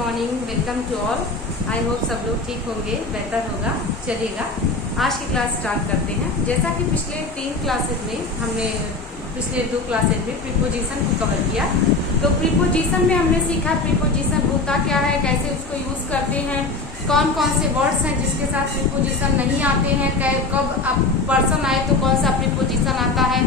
Morning, welcome to all. I hope सब लोग ठीक होंगे, बेहतर होगा। चलिएगा आज की क्लास स्टार्ट करते हैं। जैसा कि पिछले 3 क्लासेज में हमने पिछले 2 क्लासेज में प्रीपोजिशन को कवर किया, तो प्रीपोजिशन में हमने सीखा प्रीपोजिशन होता क्या है, कैसे उसको यूज करते हैं, कौन कौन से वर्ड्स हैं जिसके साथ प्रीपोजिशन नहीं आते हैं, कब अब पर्सन आए तो कौन सा प्रीपोजिशन आता है,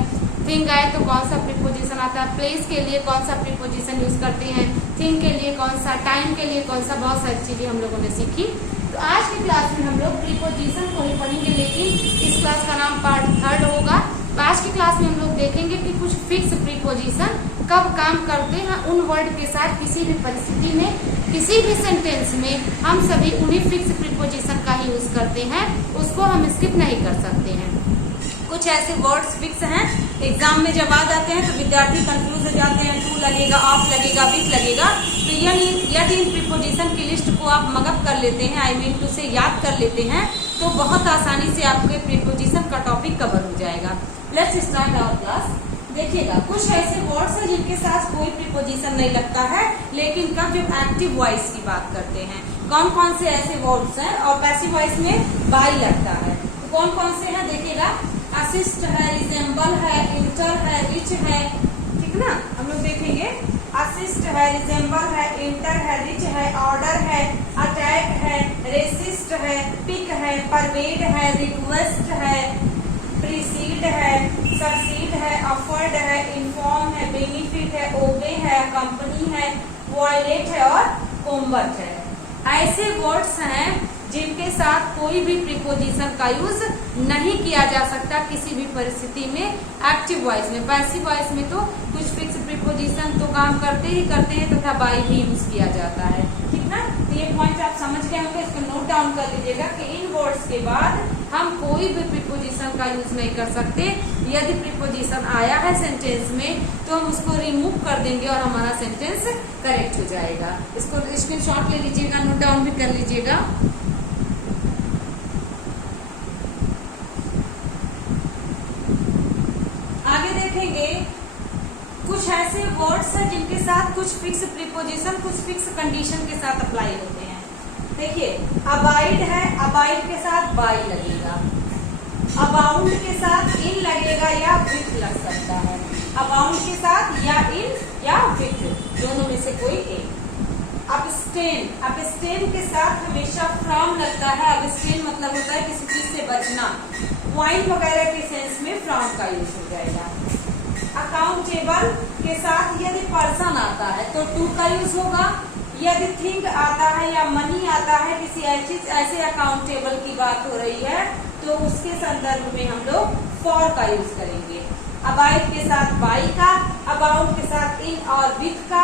थिंग आए तो कौन सा प्रीपोजिशन आता है, प्लेस के लिए कौन सा प्रीपोजिशन यूज करते हैं, थिंग के लिए कौन सा, टाइम के लिए कौन सा, बहुत सारी चीजें हम लोगों ने सीखी। तो आज की क्लास में हम लोग प्रीपोजिशन को ही पढ़ेंगे, लेकिन इस क्लास का नाम पार्ट 3 होगा। तो आज की क्लास में हम लोग देखेंगे कि कुछ फिक्स प्रीपोजिशन कब काम करते हैं, उन वर्ड के साथ किसी भी परिस्थिति में, किसी भी सेंटेंस में हम सभी उन्हीं फिक्स प्रीपोजिशन का ही यूज करते हैं, उसको हम स्किप नहीं कर सकते हैं। कुछ ऐसे वर्ड्स फिक्स हैं, एग्जाम में जब आ जाते हैं तो विद्यार्थी कंफ्यूज हो जाते हैं, टू लगेगा, ऑफ लगेगा, विथ लगेगा। तो यदि इन प्रीपोजिशन की लिस्ट को आप मगअप कर लेते हैं, आई मीन टू से याद कर लेते हैं, तो बहुत आसानी से आपके प्रीपोजिशन का टॉपिक कवर हो जाएगा। Let's start our class. देखिएगा, कुछ ऐसे वर्ड्स हैं जिनके साथ कोई प्रीपोजिशन नहीं लगता है, लेकिन कब जब एक्टिव वॉइस की बात करते हैं, कौन कौन से ऐसे वर्ड्स हैं, और पैसिव वॉइस में बाई लगता है। तो कौन कौन से हैं देखिएगा, असिस्ट है, रिजेंबल है, इंटर है, रिच है, ठीक ना। हम लोग देखेंगे असिस्ट है, रिजेंबल है, इंटर है, रिच है, ऑर्डर है, अटैक है, रेसिस्ट है, पिक है, परवेड है, रिक्वेस्ट है, प्रीसीड है, सक्सीड है, अफर्ड है, इन्फॉर्म है, बेनिफिट है, ओबे है, कंपनी है, वॉयलेट है और कॉम्बट है। ऐसे वर्ड्स हैं जिनके साथ कोई भी प्रीपोजिशन का यूज नहीं किया जा सकता किसी भी परिस्थिति में एक्टिव वॉइस में। पैसिव वॉइस में तो कुछ फिक्स प्रीपोजिशन तो काम करते ही करते हैं तथा बाई भी यूज किया जाता है, ठीक ना। तो ये पॉइंट आप समझ गए होंगे, इसको नोट डाउन कर लीजिएगा कि इन वर्ड्स के बाद हम कोई भी प्रीपोजिशन का यूज नहीं कर सकते। यदि प्रीपोजिशन आया है सेंटेंस में तो हम उसको रिमूव कर देंगे और हमारा सेंटेंस करेक्ट हो जाएगा। इसको स्क्रीनशॉट ले लीजिएगा, नोट डाउन भी कर लीजिएगा। कुछ ऐसे वर्ड्स हैं जिनके साथ कुछ फिक्स प्रीपोजिशन कुछ फिक्स कंडीशन के साथ अप्लाई होते हैं। देखिए, अबाइड है, अबाइड के साथ बाई लगेगा, अबाउंड के साथ इन लगेगा या विथ लग सकता है, अबाउंड के साथ या इन या विथ, दोनों में से कोई एक। अबस्टेन, अबस्टेन के साथ हमेशा फ्रॉम लगता है। अबस्टेन मतलब होता है किसी चीज से बचना, वाइन वगैरह के सेंस में फ्रॉम का यूज हो जाएगा। अकाउंटेबल के साथ यदि पर्सन आता है तो टू का यूज होगा। यदि थिंग आता है या मनी आता है, किसी ऐसे अकाउंटेबल की बात हो रही है, तो उसके संदर्भ में हम लोग फॉर का यूज करेंगे। अबाइड के साथ बाई का, अबाउट के साथ इन और विथ का,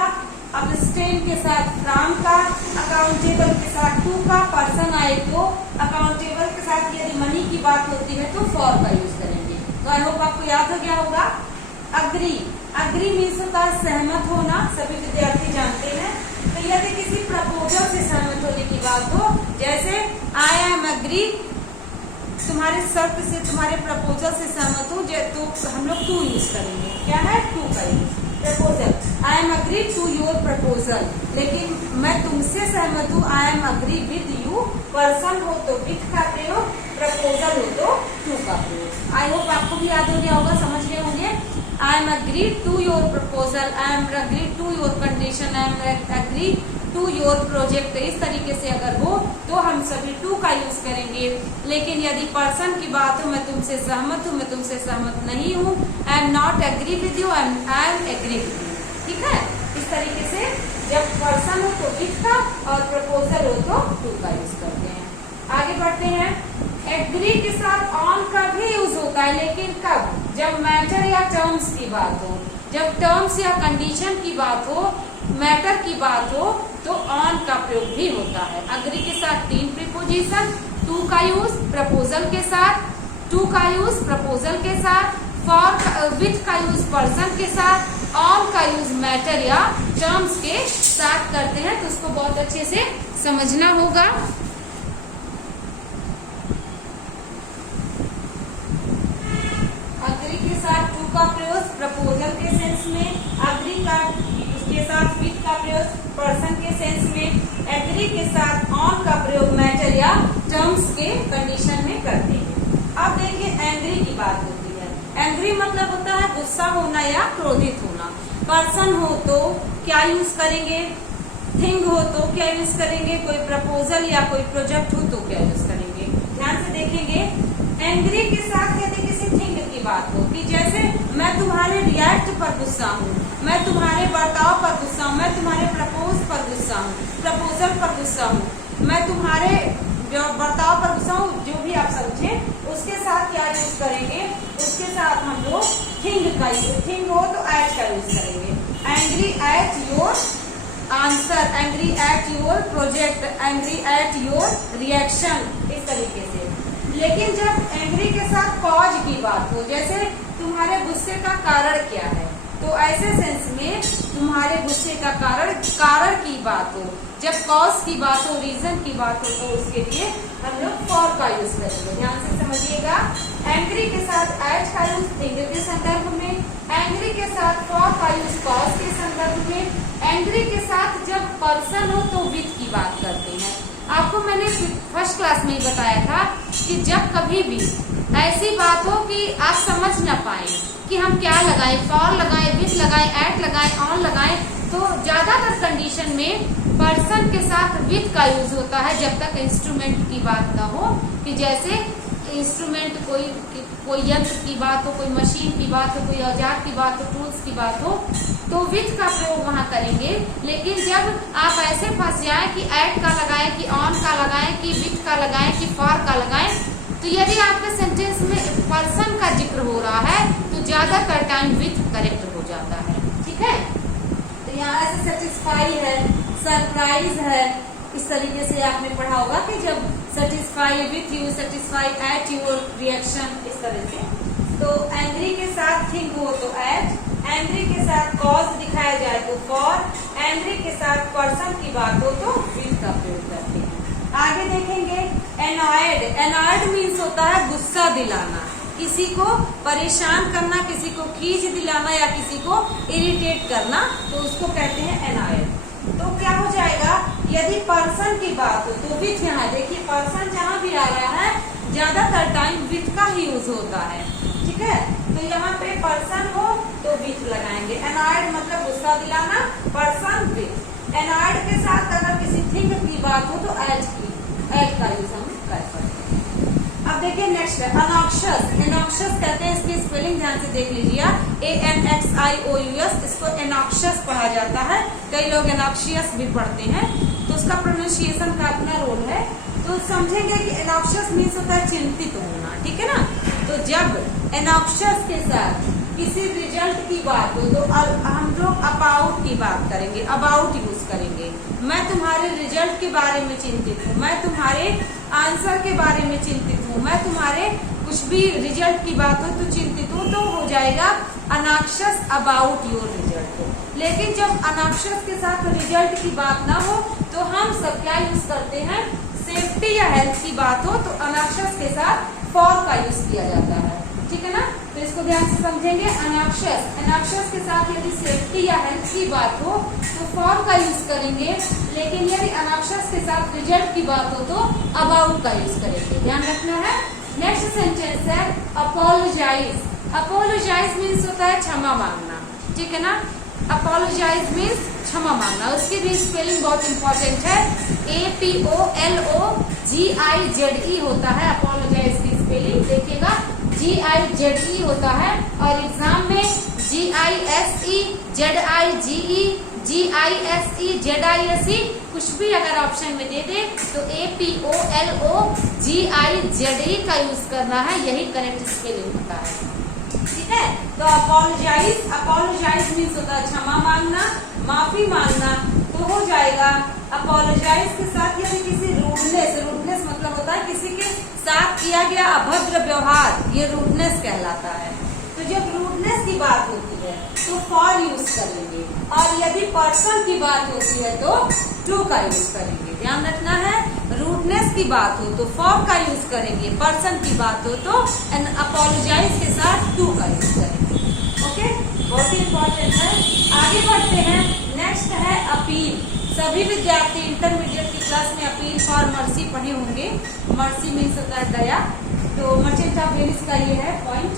अबस्टेन के साथ फ्रॉम का, अकाउंटेबल के साथ टू का, पर्सन आए तो अकाउंटेबल के साथ यदि मनी की बात होती है तो फॉर का यूज करेंगे। तो आई होप आपको याद हो गया होगा। अग्री, अग्री मीन्स होता है सहमत होना, सभी विद्यार्थी जानते हैं। तो यदि किसी प्रपोजल से सहमत होने की बात हो, जैसे आई एम अग्री, तुम्हारे शर्त से, तुम्हारे प्रपोजल से सहमत हो, तो हम लोग टू यूज करेंगे। क्या है? टू का use. Proposal, I am agree to your proposal, लेकिन मैं तुमसे सहमत हूँ, I am agree with you. Person हो तो विथ का प्रयोग, प्रपोजल हो तो टू का प्रयोग। आई होप आपको भी याद हो गया होगा, समझ गए होंगे। I am agreed to your proposal, I am agreed to your condition, I am agreed to your project। इस तरीके से अगर हो तो हम सभी टू का यूज करेंगे। लेकिन यदि पर्सन की बात हो, मैं तुमसे सहमत हूँ, मैं तुमसे सहमत नहीं हूँ, I am not agree with you, I am agree with you, ठीक है। इस तरीके से जब पर्सन हो तो विथ का और प्रपोजल हो तो टू का यूज करते हैं। आगे बढ़ते हैं। एग्री के साथ ऑन का भी यूज होता है, लेकिन कब? जब मैटर या टर्म्स की बात हो, जब टर्म्स या कंडीशन की बात हो, मैटर की बात हो, तो ऑन का प्रयोग भी होता है। अग्री के साथ 3 प्रीपोजिशन, टू का यूज प्रपोजल के साथ, टू का यूज प्रपोजल के साथ, फॉर विथ का यूज पर्सन के साथ, ऑन का यूज मैटर या टर्म्स के साथ करते हैं। तो उसको बहुत अच्छे से समझना होगा। अग्री के साथ टू का प्रयोग प्रपोजल के सेंस में, अग्री का उसके साथ विथ का प्रयोग पर्सन के सेंस में, एग्री के साथ ऑन का प्रयोग मैटर या टर्म्स के कंडीशन में करते हैं। अब देखिए एंग्री की बात होती है। एंग्री मतलब होता है गुस्सा होना या क्रोधित होना। पर्सन हो तो क्या यूज करेंगे, थिंग हो तो क्या यूज करेंगे, कोई प्रपोजल या कोई प्रोजेक्ट हो तो क्या यूज करेंगे। ध्यान से देखेंगे, एंग्री के साथ यदि किसी थिंग की बात हो कि जैसे मैं तुम्हारे रिएक्ट पर गुस्सा हूँ, मैं तुम्हारे बर्ताव पर गुस्सा हूँ, मैं तुम्हारे प्रपोजल पर गुस्सा हूँ, मैं तुम्हारे बर्ताव पर गुस्सा हूँ, जो भी आप समझे, उसके साथ क्या यूज करेंगे, उसके साथ हम लोग थिंग का, थिंग हो तो एट का यूज करेंगे। Angry at your answer, angry at your project, angry at your reaction, इस तरीके से। लेकिन जब एंग्री के साथ कॉज की बात हो, जैसे तुम्हारे गुस्से का कारण क्या है, तो ऐसे सेंस में तुम्हारे गुस्से का कारण की बात हो, जब कॉज की बात हो, रीजन की बात हो, तो उसके लिए हम लोग फॉर का यूज करेंगे। ध्यान से समझिएगा, एंग्री के साथ एट का यूज थिंग के संदर्भ में, एंग्री के साथ फॉर का यूज कॉज के संदर्भ में, एंग्री के साथ जब पर्सन हो तो विथ की बात करते हैं। आपको मैंने फर्स्ट क्लास में ही बताया था कि जब कभी भी ऐसी बात हो कि आप समझ न पाए कि हम क्या लगाएं, फॉर लगाएं, विथ लगाएं, एट लगाएं, ऑन लगाएं, तो ज्यादातर कंडीशन में पर्सन के साथ विथ का यूज होता है जब तक इंस्ट्रूमेंट की बात ना हो, कि जैसे इंस्ट्रूमेंट कोई यंत्र की बात हो, कोई मशीन की बात हो, कोई औजार की बात हो, टूल्स की बात हो, तो विथ का प्रयोग वहां करेंगे। लेकिन जब आप ऐसे फंस जाए कि एट का लगाएं, कि ऑन का लगाएं, कि विथ का लगाएं, कि फॉर का लगाएं, तो यदि आपके सेंटेंस में पर्सन का जिक्र हो रहा है तो ज्यादातर टाइम विथ करेक्ट हो जाता है। ठीक है, तो यहाँ ऐसे सेटिस्फाई है, सरप्राइज है, इस तरीके से आपने पढ़ा होगा कि जब satisfy with you, satisfy at your reaction, इस तरह से। तो एंग्री के साथ थिंग हो तो एट, एंग्री के साथ कॉज दिखाया जाए तो फॉर, एंग्री के साथ पर्सन की बात हो तो विथ का प्रयोग करते हैं। आगे देखेंगे एनॉयड। एनॉयड मीन्स होता है गुस्सा दिलाना, किसी को परेशान करना, किसी को खींच दिलाना या किसी को इरिटेट करना, तो उसको कहते हैं एनॉयड। तो क्या हो जाएगा, यदि पर्सन की बात हो तो विथ, यहाँ देखिए पर्सन जहाँ भी आ रहा है ज्यादातर टाइम विथ का ही यूज होता है। ठीक है, तो यहाँ पे पर्सन हो तो विथ लगाएंगे। एनॉयड मतलब गुस्सा दिलाना, पर्सन विथ। एनॉयड के साथ अगर किसी थिंग की बात हो तो एट का यूज हम कर सकते हैं। अब देखिए नेक्स्ट है अनॉक्शियस। एनॉक्शियस कहते हैं, इसकी स्पेलिंग ध्यान से देख लीजिए, ANXIOUS, इसको एनॉक्शियस पढ़ा जाता है। कई लोग एनॉक्शियस भी पढ़ते हैं, तो उसका प्रोनाउंसिएशन का अपना रोल है। तो समझेंगे कि एनॉक्शियस मीन्स होता है चिंतित होना। ठीक है ना, तो जब एनॉक्शियस के साथ किसी रिजल्ट की बात हो तो हम लोग अबाउट की बात करेंगे, अबाउट यूज करेंगे। मैं तुम्हारे रिजल्ट के बारे में चिंतित हूँ, मैं तुम्हारे आंसर के बारे में चिंतित हूँ, मैं तुम्हारे कुछ भी रिजल्ट की बात हो तो चिंतित हूँ, तो हो जाएगा अनॉक्शियस अबाउट योर रिजल्ट। लेकिन जब अनॉक्शियस के साथ रिजल्ट की बात ना हो तो हम सब क्या यूज करते हैं, सेफ्टी या हेल्थ की बात हो तो अनॉक्शियस के साथ फॉर का यूज किया जाता है। ठीक है ना, तो इसको ध्यान से समझेंगे। अनॉक्शियस के साथ यदि सेफ्टी या हेल्थ की बात हो तो फॉर का यूज करेंगे, लेकिन यदि अनॉक्शियस के साथ रिजल्ट की बात हो तो अबाउट का यूज करेंगे, ध्यान रखना है। नेक्स्ट सेंटेंस है अपोलोजाइज। अपोलोजाइज मीन्स होता है क्षमा मांगना। ठीक है ना, अपोलोजाइज मीन्स क्षमा मांगना। उसकी भी स्पेलिंग बहुत इंपॉर्टेंट है, APOLOGIZE होता है अपोलोजाइज की स्पेलिंग, देखिएगा GIZE होता है। और एग्जाम में GISE, ZIGE, GISE, कुछ भी अगर ऑप्शन में दे दे तो APOLOGIZE का यूज करना है, यही करेक्ट स्पेलिंग होता है। ठीक है, तो अपोलोजाइज मीन्स होता है क्षमा मांगना, माफी मांगना। तो हो जाएगा अपोलोजाइज के साथ यदि किसी रूडनेस मतलब होता है किसी के साथ किया गया अभद्र व्यवहार, ये रूडनेस कहलाता है। तो जब रूडनेस की बात होती है तो फॉर यूज करेंगे, और यदि पर्सन की बात होती है तो टू का यूज करेंगे। ध्यान रखना है, रूडनेस की बात हो तो फॉर का यूज करेंगे, पर्सन की बात हो तो अपोलोजाइज के साथ टू का यूज करेंगे। ओके, बहुत ही इंपॉर्टेंट है। आगे बढ़ते हैं, नेक्स्ट है अपील। सभी विद्यार्थी इंटरमीडिएट की क्लास में अपील फॉर मर्सी पढ़े होंगे। मर्सी मीन्स होता है दया। तो मर्चेंट ऑफ वेनिस का ये है पॉइंट,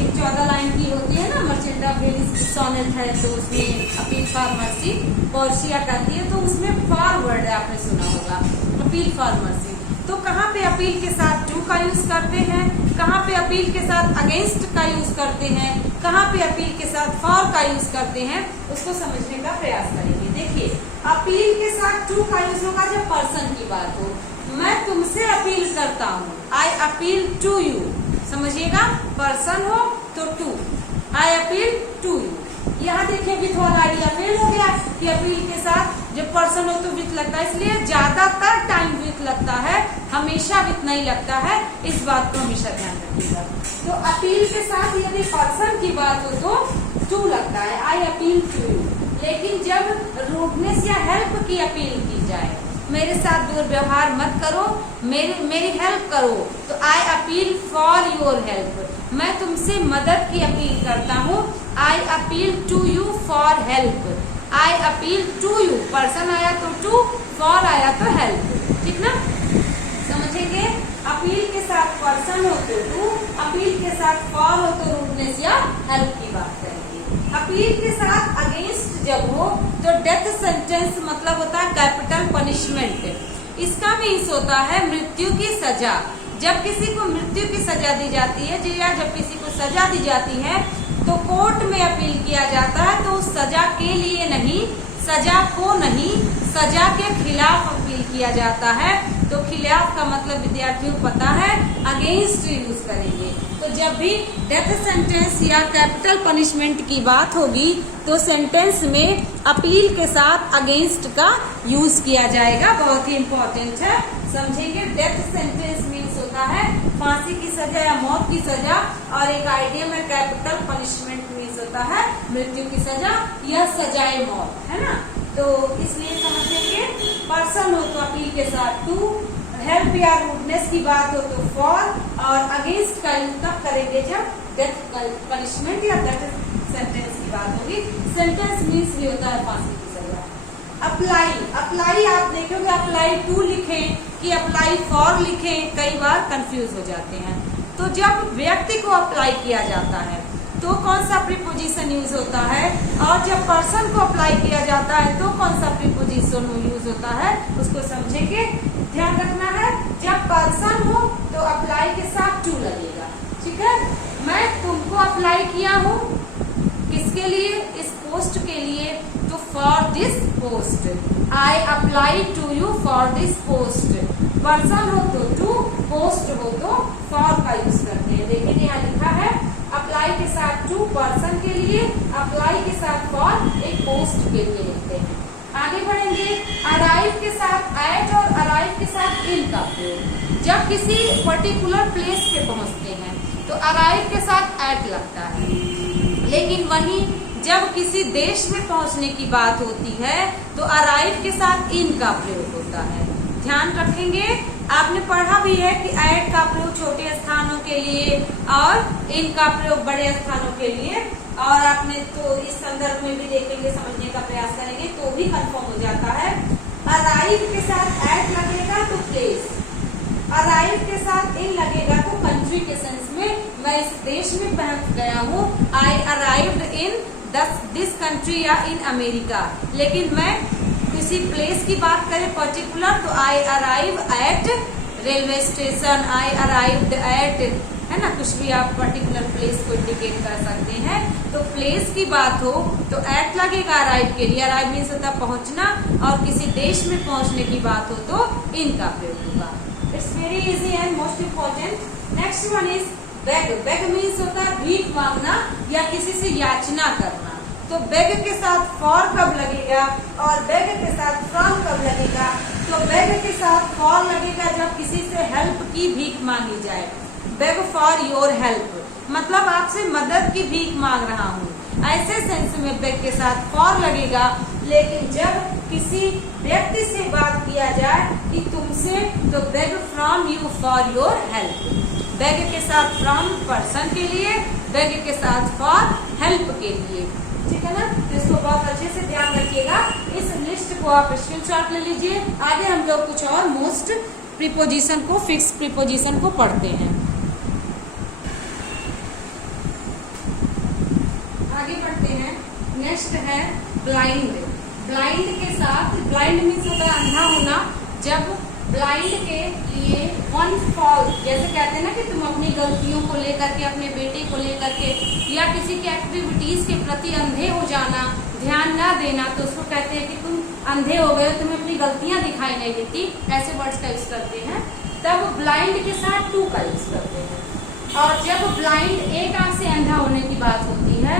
एक 14 लाइन की होती है ना मर्चेंट ऑफ वेनिस सोनेट है, तो उसमें अपील फॉर मर्सी पोर्शिया कहती है, तो उसमें फॉर वर्ड आपने सुना होगा, अपील फॉर मर्सी। तो कहाँ पे अपील के साथ टू का यूज करते हैं, कहाँ पे अपील के साथ अगेंस्ट का यूज करते हैं, कहाँ पे अपील के साथ फॉर का यूज करते हैं, उसको समझने का प्रयास करेंगे। देखिए, अपील के साथ टू का यूज होगा जब पर्सन की बात हो। मैं तुमसे अपील करता हूँ, आई अपील टू यू, समझिएगा। पर्सन हो तो to, I appeal to you. यहाँ देखिए विथ वाला आइडिया फेल हो गया कि अपील के साथ जब पर्सन हो तो विथ लगता है, इसलिए ज्यादातर टाइम विथ लगता है, हमेशा विथ नहीं लगता है। इस बात को हमेशा ध्यान रखिएगा। तो अपील के साथ यदि पर्सन की बात हो तो टू लगता है, आई अपील टू यू। लेकिन जब रूडनेस या हेल्प की अपील की जाए, मेरे साथ दुर्व्यवहार मत करो, मेरी हेल्प करो, तो I appeal for your help, मैं तुमसे मदद की अपील करता हूँ, I appeal to you for help, I appeal to you, person आया तो टू, फॉर आया तो हेल्प, ठीक ना। समझेंगे, अपील के साथ पर्सन हो तो टू, अपील के साथ फॉर हो तो रूडनेस या हेल्प की बात करेंगे। अपील के साथ अगेंस्ट जब हो तो डेथ सेंटेंस मतलब होता है कैपिटल पनिशमेंट। इसका मीन्स होता है मृत्यु की सजा। जब किसी को मृत्यु की सजा दी जाती है या जब किसी को सजा दी जाती है तो कोर्ट में अपील किया जाता है, तो उस सजा के लिए नहीं, सजा को नहीं, सजा के खिलाफ अपील किया जाता है। तो खिलाफ का मतलब विद्यार्थियों को पता है, अगेंस्ट यूज करेंगे। तो जब भी डेथ सेंटेंस या कैपिटल पनिशमेंट की बात होगी तो सेंटेंस में अपील के साथ अगेंस्ट का यूज किया जाएगा, बहुत ही इम्पोर्टेंट है, समझेंगे। डेथ सेंटेंस मीन्स होता है फांसी की सजा या मौत की सजा, और एक आइडिया में कैपिटल पनिशमेंट मीन्स होता है मृत्यु की सजा या सजाए मौत, है ना। तो इसलिए समझेंगे, पर्सन हो तो अपील के साथ टू, हेल्प या रूडनेस की बात हो तो फॉर, और अगेंस्ट का यूज तब करेंगे जब डेथ पनिशमेंट या डेथ सेंटेंस की बात होगी। सेंटेंस मीन्स भी होता है फांसी की सजा। अप्लाई, अप्लाई आप देखोगे अप्लाई टू लिखें कि अप्लाई फॉर लिखें, कई बार कंफ्यूज हो जाते हैं। तो जब व्यक्ति को अप्लाई किया जाता है तो कौन सा प्रीपोजिशन यूज होता है, और जब पर्सन को अप्लाई किया जाता है तो कौन सा प्रीपोजिशन यूज होता है, उसको समझेंगे। ध्यान रखना है, जब पर्सन हो तो अप्लाई के साथ टू लगेगा, ठीक है। मैं तुमको अप्लाई किया हूँ, किसके लिए, इस पोस्ट के लिए, तो for this post, I apply to you for this post. Person हो तो टू, पोस्ट हो तो फॉर का यूज करते हैं। देखिए यहाँ लिखा है अप्लाई के साथ टू पर्सन के लिए, अप्लाई के साथ फॉर एक पोस्ट के लिए लिखते हैं। आगे बढ़ेंगे, अराइव के साथ एट और अराइव के साथ इन का प्रयोग। जब किसी पर्टिकुलर प्लेस पे पहुंचते हैं तो अराइव के साथ एट लगता है, लेकिन वहीं जब किसी देश में पहुंचने की बात होती है तो अराइव के साथ इन का प्रयोग होता है। ध्यान रखेंगे, आपने पढ़ा भी है कि एट का प्रयोग छोटे स्थानों के लिए और इन का प्रयोग बड़े स्थानों के लिए, और आपने तो इस संदर्भ में भी देखेंगे, समझने का प्रयास करेंगे तो भी कंफर्म हो जाता है। अराइव के साथ एट लगेगा तो प्लेस, अराइव के साथ इन लगेगा तो कंट्री के सेंस में, मैं इस देश में पहुंच गया हूँ, आई अराइव्ड इन दिस कंट्री या इन अमेरिका। लेकिन मैं किसी प्लेस की बात करें पर्टिकुलर तो आई arrive at railway station, I arrived at, है ना, कुछ भी आप पर्टिकुलर प्लेस को इंडिकेट कर सकते हैं। तो प्लेस की बात हो तो एट लगेगा अराइव के लिए, अराइव मीन्स होता है पहुंचना, और किसी देश में पहुंचने की बात हो तो इन का प्रयोग होगा। It's very easy and most important. Next one is beg. Beg means होता है भीख मांगना या किसी से याचना करना। तो बेग के साथ फॉर कब लगेगा और बेग के साथ फ्रॉम कब लगेगा, तो बेग के साथ फॉर लगेगा जब किसी से हेल्प की भीख मांगी जाए। बेग फॉर योर हेल्प, मतलब आपसे मदद की भीख मांग रहा हूँ, ऐसे सेंस में बेग के साथ फॉर लगेगा। लेकिन जब किसी व्यक्ति से बात किया जाए कि तुमसे, तो beg from you for your help. Beg के साथ फ्रॉम पर्सन के लिए, बेग के साथ फॉर हेल्प के लिए, ठीक है ना। तो इसको बहुत अच्छे से ध्यान रखिएगा। इस लिस्ट को आप स्क्रीनशॉट ले लीजिए। आगे हम लोग कुछ और मोस्ट प्रीपोजिशन को, फिक्स प्रीपोजिशन को पढ़ते हैं। आगे बढ़ते हैं। नेक्स्ट है ब्लाइंड। ब्लाइंड के साथ, ब्लाइंड मीन्स होता है अंधा होना। जब ब्लाइंड के लिए वन फॉल, जैसे कहते हैं ना कि तुम अपनी गलतियों को लेकर के, अपने बेटे को लेकर के या किसी की एक्टिविटीज के प्रति अंधे हो जाना, ध्यान ना देना, तो उसको कहते हैं कि तुम अंधे हो गए, तुम्हें अपनी गलतियां दिखाई नहीं देती, ऐसे वर्ड्स का यूज करते हैं। तब ब्लाइंड के साथ टू का यूज करते हैं। और जब ब्लाइंड एक आंख से अंधा होने की बात होती है,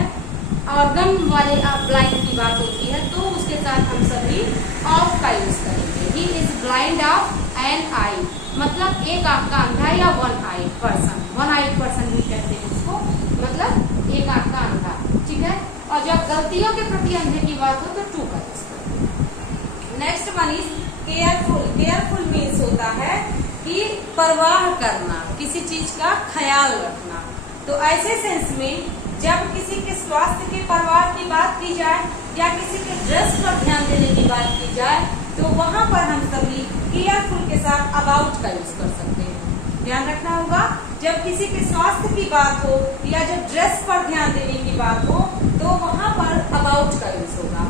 ऑर्गन वाले ब्लाइंड की बात होती है, तो उसके साथ हम सभी ऑफ का यूज करेंगे। He is blind of an eye, मतलब एक आंख का अंधा या one eye person, one eye person भी कहते हैं उसको, मतलब एक आंख का अंधा, ठीक है। और जब गलतियों के प्रति अंधे की बात हो तो टू का यूज करते हैं। Next one is careful. Careful means होता है कि परवाह करना, किसी चीज का ख्याल रखना। तो ऐसे सेंस में जब किसी के स्वास्थ्य के परवाह की बात की जाए या किसी के ड्रेस पर ध्यान देने की बात की जाए, तो वहां पर हम सभी केयरफुल के साथ अबाउट का यूज कर सकते हैं। ध्यान रखना होगा, जब किसी के स्वास्थ्य की बात हो या जब ड्रेस पर ध्यान देने की बात हो, तो वहां पर अबाउट का यूज होगा।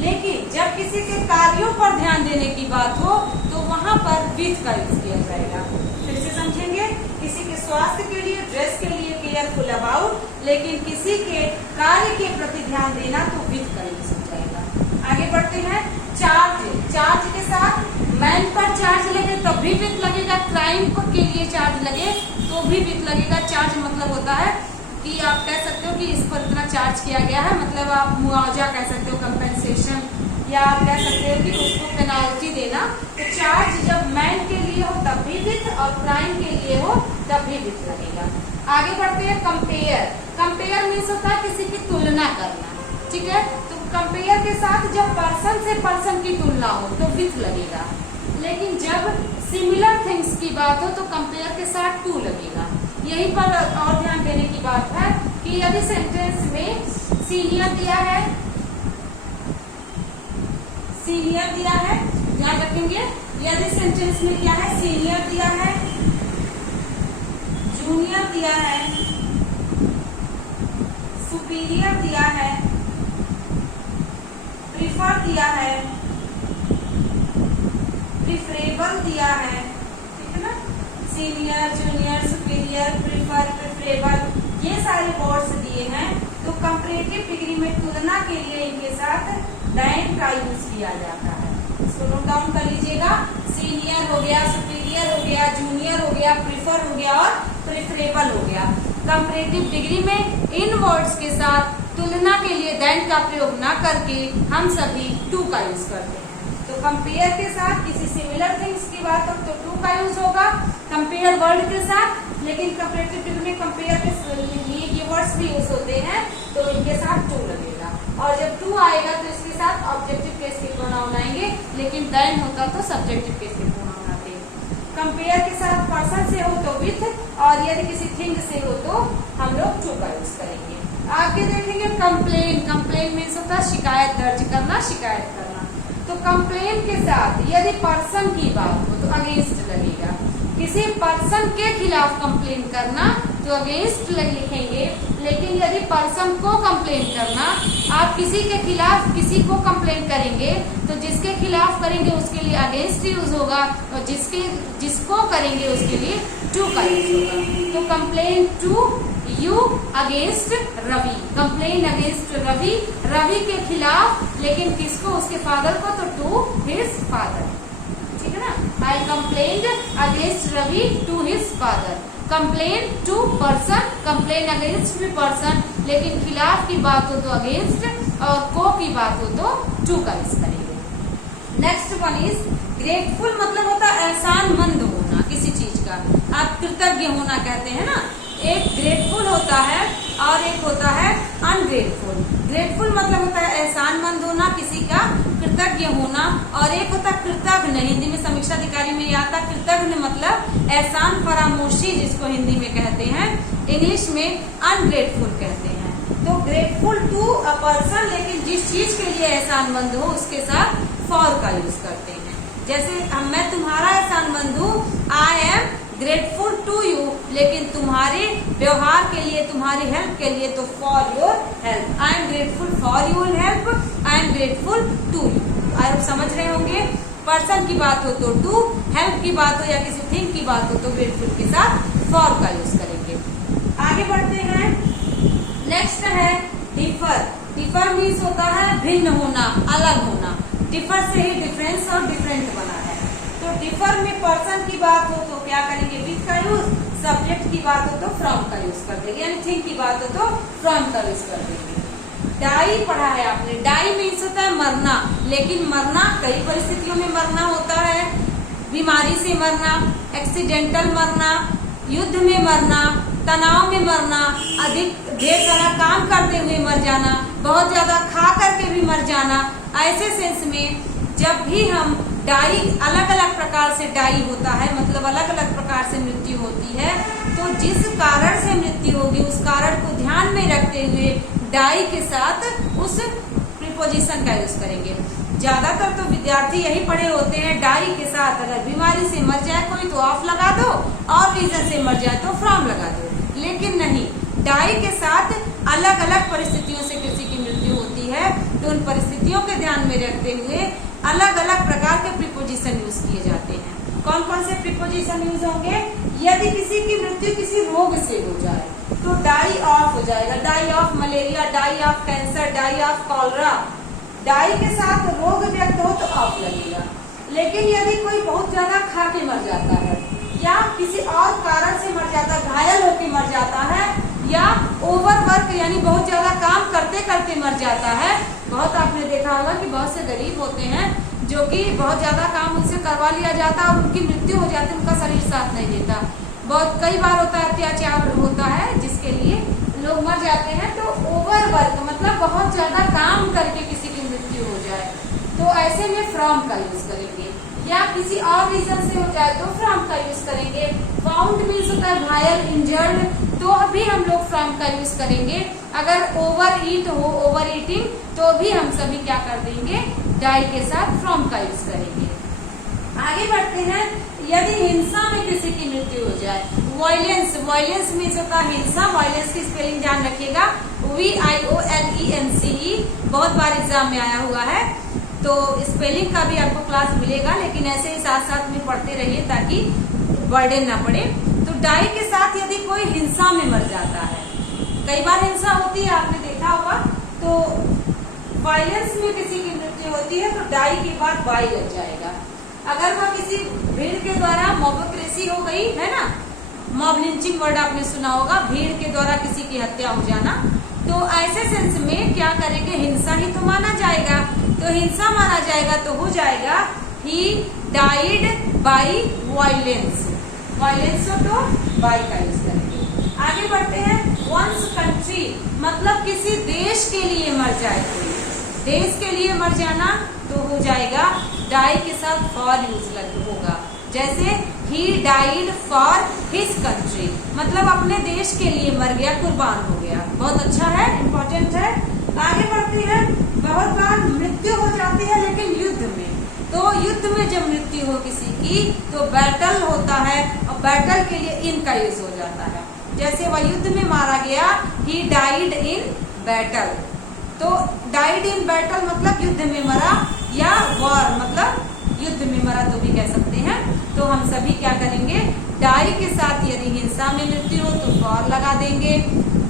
लेकिन जब किसी के कार्यों पर ध्यान देने की बात हो, तो वहां पर विथ का यूज किया जाएगा। फिर से समझेंगे, किसी के स्वास्थ्य के लिए, ड्रेस के लिए केयरफुल अबाउट, लेकिन किसी के कार्य के प्रति ध्यान देना तो विथ का यूज हो जाएगा। आगे बढ़ते हैं। चार्ज। चार्ज के साथ मैन पर चार्ज लगे तब भी विथ लगेगा, क्राइम के लिए चार्ज लगे तो भी विथ लगेगा। चार्ज मतलब होता है कि आप कह सकते हो कि इस पर इतना चार्ज किया गया है, मतलब आप मुआवजा कह सकते हो, कंपेंसेशन, या आप कह सकते हो कि उसको पेनाल्टी देना। तो चार्ज जब मैन के लिए हो तब भी विथ और क्राइम के लिए हो तब भी विथ लगेगा। आगे बढ़ते हैं। कंपेयर। कंपेयर मीन्स होता है किसी की तुलना करना, ठीक है। तो कंपेयर के साथ जब पर्सन से पर्सन की तुलना हो तो विथ लगेगा, लेकिन जब सिमिलर थिंग्स की बात हो तो कंपेयर के साथ टू लगेगा। यहीं पर और ध्यान देने की बात है कि यदि सेंटेंस में सीनियर दिया है, सीनियर दिया है, ध्यान रखेंगे, यदि सेंटेंस में क्या है, सीनियर दिया है, जूनियर दिया है, सुपीरियर दिया है, प्रीफर दिया है, प्रिफरेबल दिया है, ठीक है ना। Senior, junior, superior, prefer, preferable, ये सारे वर्ड्स दिए हैं। तो कंपैरेटिव डिग्री में तुलना के लिए इनके साथ दैन का यूज किया जाता है। इसको नोट डाउन कर लीजिएगा। सीनियर हो गया, सुपीरियर हो गया, जूनियर हो गया, प्रीफर हो गया और प्रिफरेबल हो गया। कंपैरेटिव डिग्री में इन वर्ड्स के साथ तुलना के लिए दैन का प्रयोग न करके हम सभी टू का यूज करते हैं। तो कंपेयर के साथ किसी सिमिलर थिंग्स की बात हो तो टू का यूज होगा, कंपेयर वर्ड के साथ। लेकिन कंपैरेटिव डिग्री में कंपेयर के लिए ये वर्ड्स भी यूज होते हैं, तो इनके साथ टू लगेगा। और जब टू आएगा तो इसके साथ ऑब्जेक्टिव केस के प्रोनाउन आएंगे, लेकिन देन होता तो सब्जेक्टिव केस के प्रोनाउन आते। कंपेयर के साथ पर्सन से हो तो विथ, और यदि किसी थिंग से हो तो हम लोग टू का यूज करेंगे। आगे देखेंगे कंप्लेन। कंप्लेन मीन्स होता है शिकायत दर्ज करना, शिकायत करना। तो कंप्लेन के साथ यदि पर्सन की बात हो तो अगेंस्ट लगेगा। किसी पर्सन के खिलाफ कंप्लेन करना तो अगेंस्ट लिखेंगे, लेकिन यदि पर्सन को कंप्लेन करना, आप किसी के खिलाफ किसी को कंप्लेन करेंगे तो जिसके खिलाफ करेंगे उसके लिए अगेंस्ट यूज होगा, और जिसको करेंगे उसके लिए टू का यूज होगा। तो complain to you against Ravi, complain against Ravi, Ravi के खिलाफ, लेकिन किसको, उसके फादर को, तो टू हिज फादर, ठीक है ना। I complained against Ravi to his father. Complain to person, complain against भी पर्सन, लेकिन खिलाफ की बात हो तो अगेंस्ट, और को की बात हो तो टू का यूज करेंगे। नेक्स्ट वन इज ग्रेटफुल, मतलब होता है एहसानमंद होना किसी चीज का, आप कृतज्ञ होना कहते हैं ना। एक ग्रेटफुल होता है और एक होता है अनग्रेटफुल। ग्रेटफुल मतलब होता है एहसानमंद होना, किसी का कृतज्ञ होना, और एक होता कृतज्ञ। हिंदी में समीक्षा अधिकारी में आता कृतज्ञ मतलब एहसान फरामोशी, जिसको हिंदी में कहते हैं, इंग्लिश में अनग्रेटफुल कहते हैं। तो ग्रेटफुल टू अ पर्सन, लेकिन जिस चीज के लिए एहसान एहसान मंद हो उसके साथ फॉर का यूज करते हैं। जैसे मैं तुम्हारा एहसान मंद हूँ, I am grateful to you, लेकिन तुम्हारे व्यवहार के लिए, तुम्हारी हेल्प के लिए तो for your help, I am grateful for your help, I am grateful to you. आप समझ रहे होंगे, पर्सन की बात हो तो टू, हेल्प की बात हो या किसी थिंग की बात हो तो ग्रेटफुल के साथ फॉर का यूज करेंगे। आगे बढ़ते हैं, नेक्स्ट है डिफर। डिफर मीन्स होता है भिन्न होना, अलग होना। डिफर से ही डिफरेंस और डिफरेंट बना है। तो डिफर में पर्सन की बात हो तो क्या करेंगे, विथ का यूज, सब्जेक्ट की बात हो तो फ्रॉम का यूज कर देंगे, यानी थिंग की बात हो तो फ्रॉम का यूज कर देंगे। डाई पढ़ा है आपने, डाई मीन्स होता है मरना, लेकिन मरना कई परिस्थितियों में मरना होता है। बीमारी से मरना, एक्सीडेंटल मरना, युद्ध में मरना, तनाव में मरना, अधिक ढेर सारा काम करते हुए मर जाना, बहुत ज्यादा खा करके भी मर जाना। ऐसे सेंस में जब भी हम डाई, अलग अलग प्रकार से डाई होता है, मतलब अलग अलग प्रकार से मृत्यु होती है, तो जिस कारण से मृत्यु होगी उस कारण को ध्यान में रखते हुए डाई के साथ उस प्रीपोजिशन का यूज करेंगे। ज्यादातर तो विद्यार्थी यही पढ़े होते हैं, डाई के साथ अगर बीमारी से मर जाए कोई तो ऑफ लगा दो, और रीजन से मर जाए तो फ्रॉम लगा दो। लेकिन नहीं, डाई के साथ अलग अलग परिस्थितियों से किसी की मृत्यु होती है, तो उन परिस्थितियों के ध्यान में रखते हुए अलग अलग प्रकार के प्रीपोजिशन यूज किए जाते हैं। कौन कौन से प्रीपोजिशन यूज होंगे, यदि किसी की मृत्यु किसी रोग से हो जाए तो डाई ऑफ हो जाएगा, die of malaria, die of cancer, die of cholera. Die के साथ रोग व्यक्त हो तो ऑफ लगेगा। लेकिन यदि कोई बहुत ज्यादा खा के मर जाता है या किसी और कारण से मर जाता है, घायल होकर मर जाता है, या ओवरवर्क यानी बहुत ज्यादा काम करते करते मर जाता है। बहुत आपने देखा होगा कि बहुत से गरीब होते हैं जो कि बहुत ज्यादा काम उनसे करवा लिया जाता है और उनकी मृत्यु हो जाती है, उनका शरीर साथ नहीं देता। बहुत कई बार होता है, अत्याचार होता है जिसके लिए लोग मर जाते हैं। तो ओवरवर्क मतलब बहुत ज्यादा काम करके किसी की मृत्यु हो जाए तो ऐसे में फ्रॉम का यूज करेंगे, या किसी और रीजन से हो जाए तो फ्रॉम का यूज करेंगे। वाउंड मीन्स होता है घायल, इंजर्ड, तो भी हम लोग फ्रॉम का यूज करेंगे। अगर ओवर ईट हो, ओवर ईटिंग, तो भी हम सभी क्या कर देंगे, डाई के साथ फ्रॉम का यूज करेंगे। आगे बढ़ते हैं, यदि हिंसा में किसी की मृत्यु हो जाए, वायलेंस, वायलेंस मीन्स होता है हिंसा। वायलेंस की स्पेलिंग ध्यान रखिएगा, VIOLENCE, बहुत बार एग्जाम में आया हुआ है, तो स्पेलिंग का भी आपको क्लास मिलेगा, लेकिन ऐसे ही साथ साथ में पढ़ते रहिए ताकि बर्डन ना पड़े। तो डाई के साथ यदि कोई हिंसा में मर जाता है, कई बार हिंसा होती है आपने देखा होगा, तो वायलेंस में किसी की मृत्यु होती है तो डाई के बाद बाई लग जाएगा। अगर वह किसी भीड़ के द्वारा मोबोक्रेसी हो गई है ना, मॉब लिंचिंग वर्ड आपने सुना होगा, भीड़ के द्वारा किसी की हत्या हो जाना, तो ऐसे सेंस में क्या करेंगे, हिंसा ही तो माना जाएगा। तो हिंसा माना जाएगा तो हो जाएगा he died by violence. Violence हो तो बाई का यूज करेंगे। आगे बढ़ते हैं, वंस कंट्री मतलब किसी देश के लिए मर जाए, कोई देश के लिए मर जाना तो हो जाएगा डाई के साथ फॉर यूज होगा। जैसे he died for his country, मतलब अपने देश के लिए मर गया, कुर्बान हो गया। बहुत अच्छा है, इम्पोर्टेंट है। आगे बढ़ते हैं, बहुत बार मृत्यु हो जाती है लेकिन युद्ध में, तो युद्ध में जब मृत्यु हो किसी की तो बैटल होता है, और बैटल के लिए इन का यूज हो जाता है। जैसे वह युद्ध में मारा गया, ही डाइड इन बैटल, तो डाइड इन बैटल मतलब युद्ध में मरा, या वॉर मतलब युद्ध में मरा तो भी कह सकते हैं। तो हम सभी क्या करेंगे, डाई के साथ यदि हिंसा में मृत्यु हो तो फॉर लगा देंगे,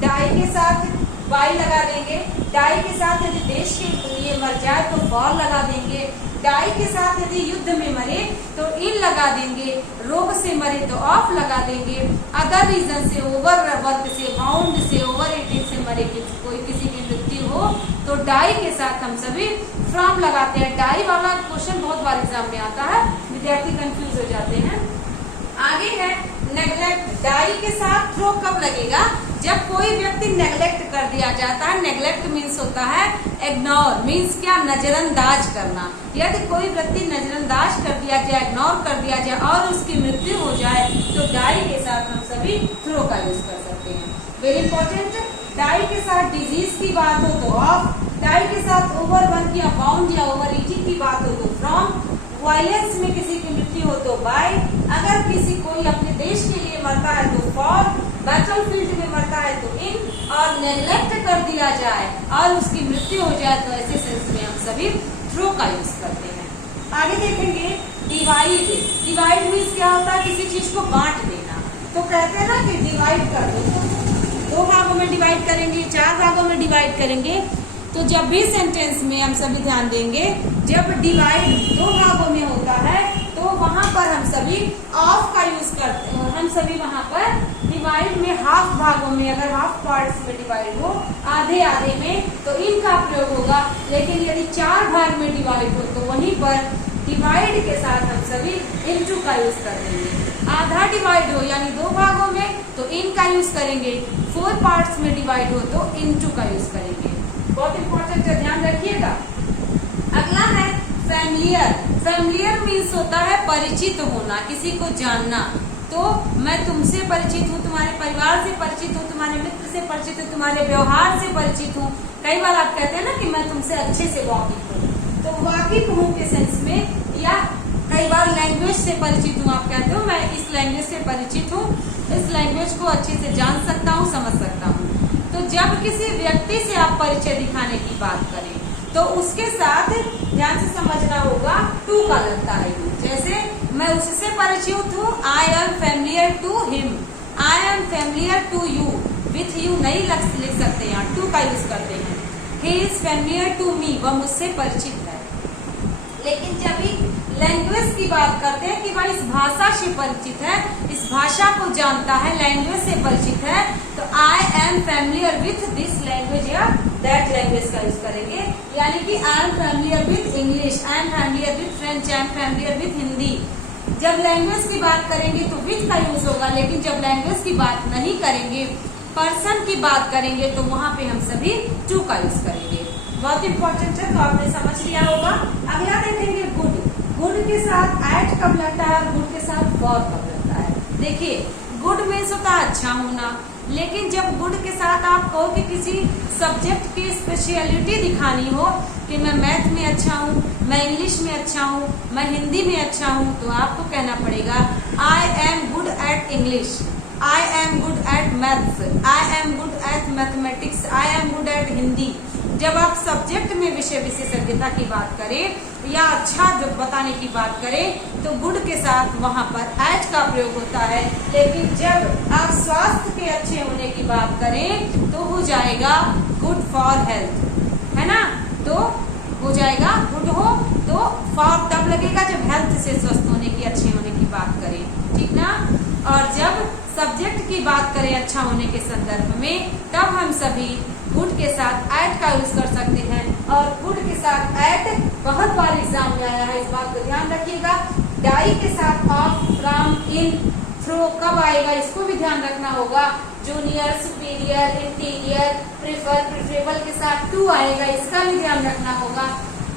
डाई के साथ बाई लगा देंगे, डाई के साथ यदि देश के लिए मर जाए तो फॉर लगा देंगे, डाई के साथ यदि युद्ध में मरे तो इन लगा देंगे, रोग से मरे तो ऑफ लगा देंगे, अदर रीजन से, ओवर वर्क से, बाउंड से, ओवर ईटिंग से मरे कोई किसी की मृत्यु हो तो डाई के साथ हम सभी फ्रॉम लगाते हैं। डाई वाला क्वेश्चन बहुत बार एग्जाम में आता है, विद्यार्थी कंफ्यूज हो जाते हैं। आगे है नेग्लेक्ट, डाई के साथ थ्रो कब लगेगा, जब कोई व्यक्ति नेग्लेक्ट कर दिया जाता है। नेग्लेक्ट मीन्स होता है इग्नोर, मीन्स क्या, नजरअंदाज करना। यदि कोई व्यक्ति नजरअंदाज कर दिया जाए, इग्नोर कर दिया जाए और उसकी मृत्यु हो जाए तो डाई के साथ हम सभी थ्रो का यूज कर सकते हैं। वेरी इंपॉर्टेंट, डाई के साथ डिजीज की बात हो तो ऑफ, डाई के साथ ओवरवर्क मतलब कि अबाउंड या ओवर ईटिंग की बात हो तो फ्रॉम, वायलेंस में किसी की मृत्यु हो तो बाय, अगर किसी कोई अपने देश के लिए मरता है तो फॉर, बैटलफील्ड में मरता है तो इन, और नेग्लेक्ट कर दिया जाए और उसकी मृत्यु हो जाए तो ऐसे सेंस में हम सभी थ्रो का यूज करते हैं। आगे देखेंगे डिवाइड। डिवाइड मीन्स क्या होता है, किसी चीज को बांट देना। तो कहते हैं ना कि डिवाइड कर दो, तो 2 भागों में डिवाइड करेंगे, 4 भागों में डिवाइड करेंगे। तो जब भी सेंटेंस में हम सभी ध्यान देंगे, जब डिवाइड 2 भागों में होता है तो वहां पर हम सभी ऑफ का यूज करते हैं। हम सभी वहां पर डिवाइड में हाफ भागों में, अगर हाफ पार्ट्स में डिवाइड हो, आधे आधे में, तो इनका प्रयोग होगा। लेकिन यदि 4 भाग में डिवाइड हो तो वहीं पर डिवाइड के साथ हम सभी इनटू का यूज कर देंगे। आधा डिवाइड हो यानी 2 भागों में तो इन का यूज करेंगे, 4 पार्ट्स में डिवाइड हो तो इनटू का यूज करेंगे। बहुत इंपॉर्टेंट है, ध्यान रखिएगा। अगला है फैमिलियर। फैमिलियर मीन्स होता है परिचित होना, किसी को जानना। तो मैं तुमसे परिचित हूँ, तुम्हारे परिवार से परिचित हूँ, तुम्हारे मित्र से परिचित हूँ, तुम्हारे व्यवहार से परिचित हूँ। कई बार आप कहते हैं ना कि मैं तुमसे अच्छे से वाकिफ हूँ, तो वाकिफ हूँ के सेंस में, या कई बार लैंग्वेज से परिचित हूँ, आप कहते हो मैं इस लैंग्वेज से परिचित हूँ, इस लैंग्वेज को अच्छे से जान सकता हूँ, समझ सकता हूँ। तो जब किसी व्यक्ति से आप परिचय दिखाने की बात करें तो उसके साथ ध्यान से समझना होगा टू का लगता है। जैसे मैं उससे परिचित हूँ, I am familiar to him, I am familiar to you, with you नहीं लिख सकते, यहाँ टू का यूज करते हैं। He is familiar to me, वह मुझसे परिचित है। लेकिन जब भी लैंग्वेज की बात करते हैं कि वह इस भाषा से परिचित है, इस भाषा को जानता है, लैंग्वेज से परिचित है, तो आई am familiar with this language या दैट लैंग्वेज का यूज करेंगे। यानी कि आई am familiar with English, I am familiar with French, I am familiar with Hindi. जब लैंग्वेज की बात करेंगे तो विथ का यूज होगा, लेकिन जब लैंग्वेज की बात नहीं करेंगे, पर्सन की बात करेंगे, तो वहां पे हम सभी टू का यूज करेंगे। बहुत इंपॉर्टेंट है, तो आपने समझ लिया होगा। अगला देखेंगे गुड। गुड के साथ एट कब लगता है और गुड के साथ फॉर कब लगता है। देखिए गुड मीन्स होता है अच्छा होना, लेकिन जब गुड के साथ आप कहो कि किसी सब्जेक्ट की स्पेशलिटी दिखानी हो कि मैं मैथ में अच्छा हूँ, मैं इंग्लिश में अच्छा हूँ, मैं हिंदी में अच्छा हूँ, तो आपको कहना पड़ेगा I am good at English, I am good at maths, I am good at mathematics, I am good at Hindi. जब आप सब्जेक्ट में विषय विशेषज्ञता की बात करें या अच्छा जो बताने की बात करें तो गुड के साथ वहां पर एट का प्रयोग होता है। लेकिन जब आप स्वास्थ्य के अच्छे होने की बात करें तो हो जाएगा गुड फॉर हेल्थ, है ना। तो हो जाएगा गुड हो तो फॉर तब लगेगा जब हेल्थ से स्वस्थ होने की, अच्छे होने की बात करें, ठीक ना। और जब सब्जेक्ट की बात करें अच्छा होने के संदर्भ में, तब हम सभी गुड के साथ एट का यूज कर सकते हैं। और गुड के साथ एट बहुत बार एग्जाम में आया है, इस बात को ध्यान रखिएगा। डाई के साथ ऑफ, फ्रॉम, इन, थ्रो कब आएगा इसको भी ध्यान रखना होगा। Junior, superior, interior, prefer, preferable के साथ टू आएगा, इसका भी ध्यान रखना होगा।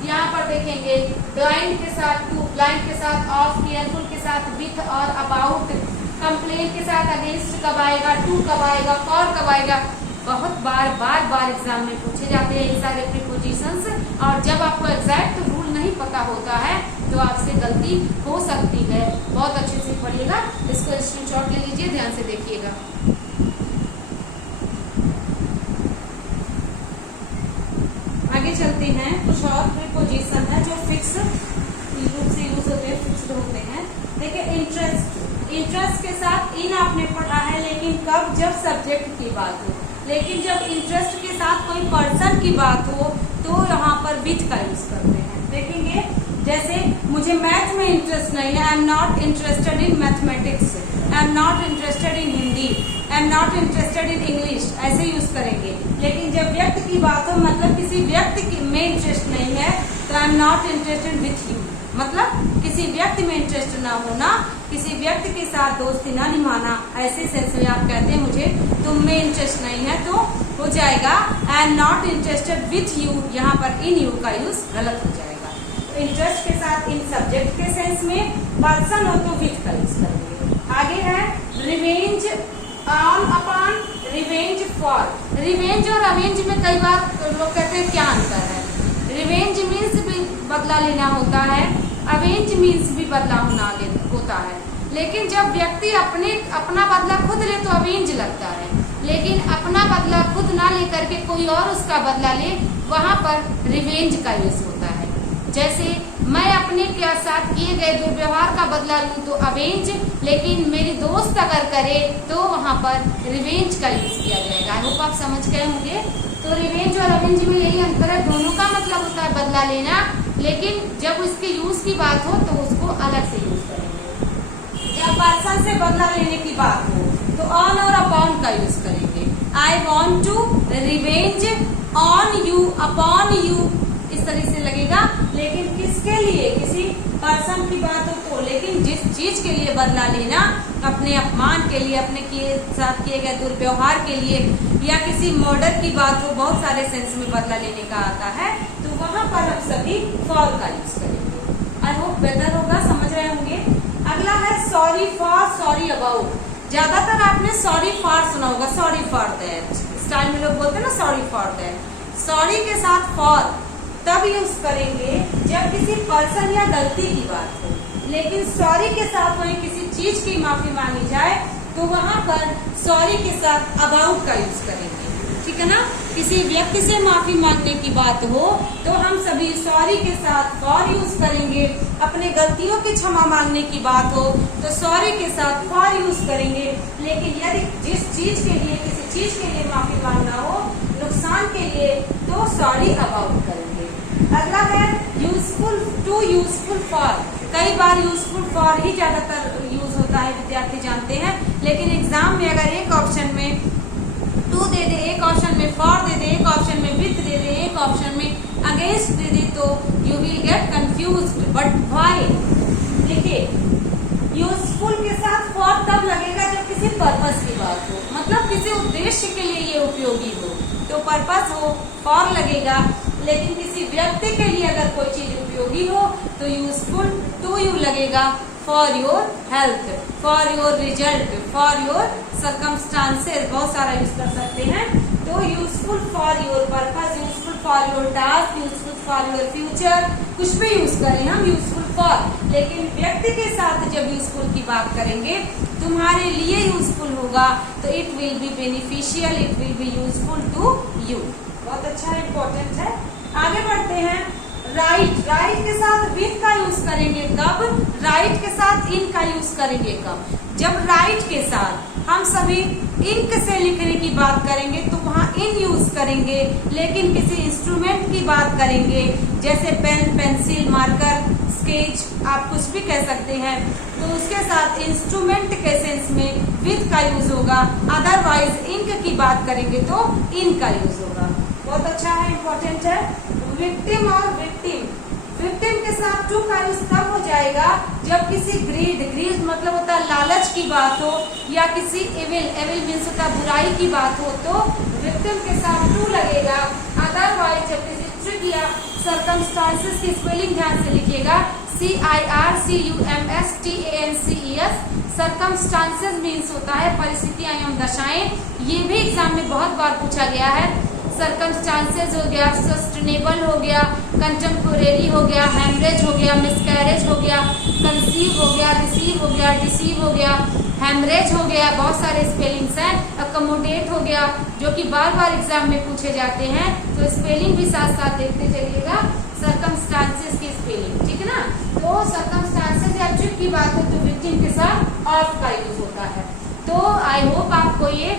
यहाँ पर देखेंगे ब्लाइंड के साथ टू, ब्लाइंड के साथ ऑफ, केयरफुल के साथ विथ और अबाउट, कंप्लेन के साथ अगेंस्ट कब आएगा, टू कब आएगा, फॉर कब आएगा। बहुत बार एग्जाम में पूछे जाते हैं ये सारे प्रीपोजिशंस। और जब आपको एग्जैक्ट रूल नहीं पता होता है तो आपसे गलती हो सकती है। बहुत अच्छे से पढ़िएगा, इसको स्क्रीनशॉट ले लीजिए, ध्यान से देखिएगा। आगे चलते हैं, कुछ और प्रीपोजिशन है जो फिक्स रूप से यूज होते हैं, फिक्स्ड होते हैं। देखिए इंटरेस्ट, इंटरेस्ट के साथ इन आपने पढ़ा है, लेकिन कब, जब सब्जेक्ट की बात हो। लेकिन जब इंटरेस्ट के साथ कोई पर्सन की बात हो तो यहाँ पर विथ का यूज करते हैं। देखेंगे जैसे मुझे मैथ में इंटरेस्ट नहीं है, I am not interested in mathematics, I am not interested in Hindi, I am not interested in English, ऐसे यूज करेंगे। लेकिन जब व्यक्ति की बात हो, मतलब किसी व्यक्ति में इंटरेस्ट नहीं है, तो I am not interested with you, मतलब किसी व्यक्ति में इंटरेस्ट ना होना, किसी व्यक्ति के साथ दोस्ती ना निभाना, ऐसे सेंस में आप कहते हैं मुझे तुम में इंटरेस्ट नहीं है, तो हो जाएगा I am not interested with you, यहाँ पर इन यू का यूज गलत हो जाएगा। तो इंटरेस्ट के साथ इन सब्जेक्ट के सेंस में, पर्सन हो तो विथ का यूज करेंगे। आगे है revenge on, upon, revenge for. Revenge और अवेंज में कई बार लोग कहते हैं क्या अंतर है। रिवेंज बदला लेना होता है, अवेंज मीन्स भी बदला होता है। लेकिन जब व्यक्ति अपना बदला खुद ले तो अवेंज लगता है, लेकिन अपना बदला खुद ना लेकर के कोई और उसका बदला ले, वहां पर रिवेंज का यूज होता है। जैसे मैं अपने के साथ किए गए दुर्व्यवहार का बदला लूं तो अवेंज, लेकिन मेरी दोस्त अगर करे तो वहां पर रिवेंज का यूज किया जाएगा। आई होप आप समझ गए होंगे। तो रिवेंज और अवेंज में यही अंतर है, दोनों का मतलब होता है बदला लेना, लेकिन जब उसके यूज की बात हो तो उसको अलग से यूज करेंगे। जब पर्सन से बदला लेने की बात हो तो ऑन और अपॉन का यूज करेंगे। I want to revenge on you, upon you, इस तरह से लगेगा। लेकिन किसके लिए, किसी पर्सन की बात हो तो, लेकिन जिस चीज के लिए बदला लेना, अपने अपमान के लिए, अपने साथ किए गए दुर्व्यवहार के लिए, या किसी मर्डर की बात हो, बहुत सारे सेंस में बदला लेने का आता है, तो वहां पर हम सभी फॉर का यूज करेंगे। आई होप बेटर होगा, समझ रहे होंगे। अगला है सॉरी फॉर, सॉरी अबाउट। ज्यादातर आपने सॉरी फॉर सुना होगा, सॉरी फॉर दैट स्टाइल में लोग बोलते हैं ना, सॉरी फॉर दैट। सॉरी के साथ फॉर तब यूज करेंगे जब किसी पर्सन या गलती की बात हो, लेकिन सॉरी के साथ वहीं किसी चीज की माफी मांगी जाए तो वहां पर सॉरी के साथ अबाउट का यूज करेंगे, ठीक है ना। किसी व्यक्ति से माफी मांगने की बात हो तो हम सभी सॉरी के साथ फॉर यूज करेंगे। अपने गलतियों की क्षमा मांगने की बात हो तो सॉरी के साथ फॉर यूज करेंगे। लेकिन यदि जिस चीज के लिए, किसी चीज के लिए माफी मांगना हो, नुकसान के लिए, तो सॉरी अबाउट करेंगे। अगला है यूजफुल टू, यूजफुल फॉर। कई बार यूजफुल फॉर ही ज्यादातर यूज होता है, विद्यार्थी जानते हैं। लेकिन एग्जाम में अगर एक ऑप्शन में टू दे दे, एक ऑप्शन में फॉर दे दे, एक ऑप्शन में विथ दे दे, एक ऑप्शन में अगेंस्ट दे दे, तो you will get confused. But why? देखिए, यूजफुल के साथ फॉर तब लगेगा जब किसी पर्पस की बात हो, मतलब किसी उद्देश्य के लिए ये उपयोगी हो तो पर्पस हो, फॉर लगेगा। लेकिन किसी व्यक्ति के लिए अगर कोई चीज उपयोगी हो तो यूजफुल टू यू लगेगा। For your health, for your result, for your circumstances, बहुत सारा यूज कर सकते हैं। तो useful for your purpose, useful for your task, useful for your future, कुछ भी यूज करें हम यूजफुल फॉर। लेकिन व्यक्ति के साथ जब यूजफुल की बात करेंगे, तुम्हारे लिए यूजफुल होगा तो it will be beneficial, it will be useful to you. बहुत अच्छा है, इम्पोर्टेंट है। आगे बढ़ते हैं। राइट, राइट के साथ विथ का यूज करेंगे कब? राइट के साथ इन का यूज करेंगे कब? जब राइट के साथ हम सभी इंक से लिखने की बात करेंगे तो वहाँ इन यूज करेंगे। लेकिन किसी इंस्ट्रूमेंट की बात करेंगे, जैसे पेन, पेंसिल, मार्कर, स्केच, आप कुछ भी कह सकते हैं, तो उसके साथ इंस्ट्रूमेंट के सेंस में विथ का यूज होगा। अदरवाइज इंक की बात करेंगे तो इन का यूज होगा। बहुत अच्छा है, इम्पोर्टेंट है। विक्टिम और विक्टिम, विक्टिम के साथ टू का यूज तब हो जाएगा जब किसी ग्रीड, ग्रीड मतलब होता है लालच की बात हो, या किसी एविल, एविल मीन्स होता है बुराई की बात हो, तो विक्टिम के साथ टू लगेगा। अदरवाइज जब किसी ट्रिक या सर्कमस्टांसेस की स्पेलिंग ध्यान से लिखिएगा, CIRCUMSTANCES। सर्कमस्टांसेस मीन्स होता है परिस्थितियां एवं दशाएं। ये भी एग्जाम में बहुत बार पूछा गया है। सर्कमस्टांसेस हो गया, सस्टेनेबल हो गया, कंटेम्पोरेरी हो गया, हैमरेज हो गया, मिसकैरेज हो गया, कंसीव हो गया, रिसीव हो गया, डिसीव हो गया, हैमरेज हो गया, बहुत सारे स्पेलिंग्स हैं। अकोमोडेट हो गया, जो कि बार बार एग्जाम में पूछे जाते हैं, तो स्पेलिंग भी साथ साथ देखते चलिएगा, सर्कमस्टांसेस की स्पेलिंग, ठीक है ना। तो सर्कमस्टांसेस या ट्रिक की बात हो तो विक्टिम के साथ ऑफ का यूज होता है। तो आई होप आपको ये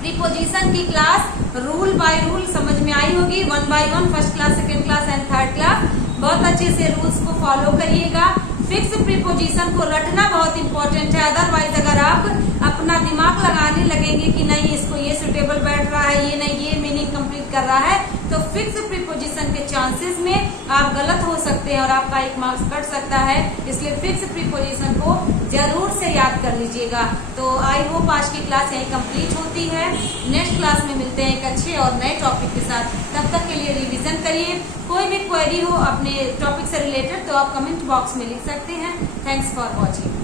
प्रीपोजिशन की क्लास रूल बाय रूल समझ में आई होगी, 1 by 1, first class, second class and third class. बहुत अच्छे से रूल्स को फॉलो करिएगा। फिक्स प्रीपोजिशन को रटना बहुत इंपॉर्टेंट है। अदरवाइज अगर आप अपना दिमाग लगाने लगेंगे कि नहीं इसको ये सुटेबल बैठ रहा है, ये नहीं, ये मीनिंग कंप्लीट कर रहा है, तो फिक्स प्रीपोजिशन के चांसेस में आप गलत हो सकते हैं और आपका 1 मार्क्स कट सकता है। इसलिए फिक्स प्रीपोजिशन को जरूर से याद कर लीजिएगा। तो आई होप आज की क्लास यही कंप्लीट होती है। नेक्स्ट क्लास में मिलते हैं एक अच्छे और नए टॉपिक के साथ। तब तक के लिए रिवीजन करिए। कोई भी क्वेरी हो अपने टॉपिक से रिलेटेड तो आप कमेंट बॉक्स में लिख सकते हैं। Thanks for watching.